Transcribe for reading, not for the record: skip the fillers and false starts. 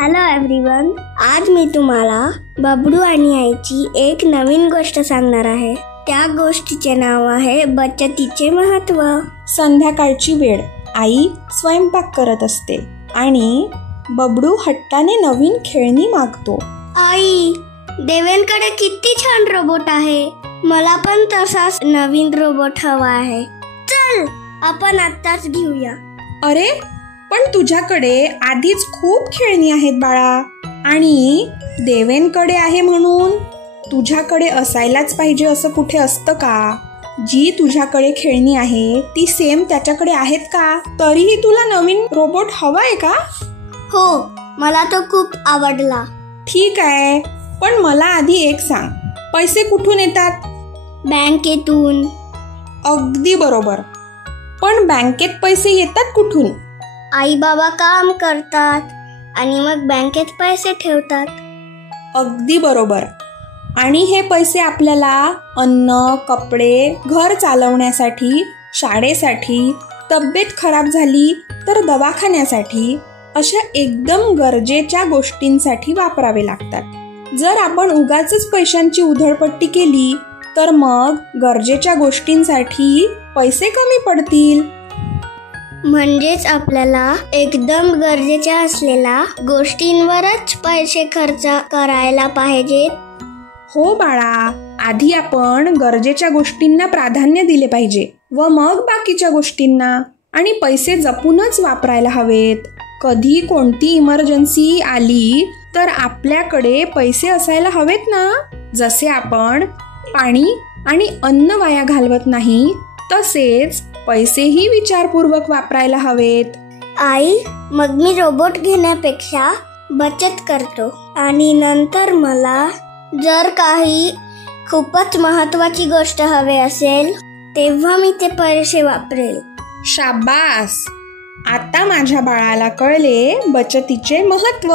Hello everyone, आज मी तुम्हाला बबडू आणि आईची एक नवीन गोष्ट सांगणार आहे. त्या गोष्टीचे नाव आहे बचतीचे महत्त्व. संध्याकाळची वेळ. आई स्वयंपाक करत असते आणि बबडू हट्टाने नवीन खेळणी मागतो. आई, देवेनकडे किती छान रोबोट आहे. मला पण तसाच नवीन रोबोट हवा आहे. चल, आपण आत्ताच घेऊया. अरे, पण तुझ्याकडे आधीच खूप खेळणी आहेत बाळा, आणि देवेनकडे आहे म्हणून तुझ्याकडे असायलाच पाहिजे असं कुठे असतं का? जी तुझ्याकडे खेळणी आहे ती सेम त्याच्याकडे आहेत का? तरीही तुला नवीन रोबोट हवा आहे का? हो, मला तो खूप आवडला. ठीक आहे, पण मला आधी एक सांग, पैसे कुठून येतात? बँकेतून. अगदी बरोबर, पण बँकेत पैसे येतात कुठून? आई बाबा काम करतात आणि मग बँकेत पैसे ठेवतात. अगदी बरोबर. आणि हे पैसे आपल्याला अन्न, कपडे, घर चालवण्यासाठी, शाळेसाठी, तब्येत खराब झाली तर दवाखान्यासाठी, अशा एकदम गरजेच्या गोष्टींसाठी वापरावे लागतात. जर आपण उगाचच पैशांची उधळपट्टी केली तर मग गरजेच्या गोष्टींसाठी पैसे कमी पडतील. म्हणजेच आपल्याला एकदम गरजेच्या असलेल्या गोष्टींवरच पैसे खर्च करायला पाहिजेत. हो बाळा, आधी आपण गरजेच्या गोष्टींना प्राधान्य दिले पाहिजे व मग बाकीच्या गोष्टींना. आणि पैसे जपूनच वापरायला हवेत. कधी कोणती इमर्जन्सी आली तर आपल्याकडे पैसे असायला हवेत ना. जसे आपण पाणी आणि अन्न वाया घालवत नाही, तसेच पैसेही विचारपूर्वक वापरायला हवेत. आई, मग मी रोबोट घेण्यापेक्षा बचत करतो आणि नंतर मला जर काही खूपच महत्त्वाची गोष्ट हवी असेल तेव्हा मी ते पैसे वापरेल. शाबास, आता माझ्या बाळाला कळले बचतीचे महत्त्व.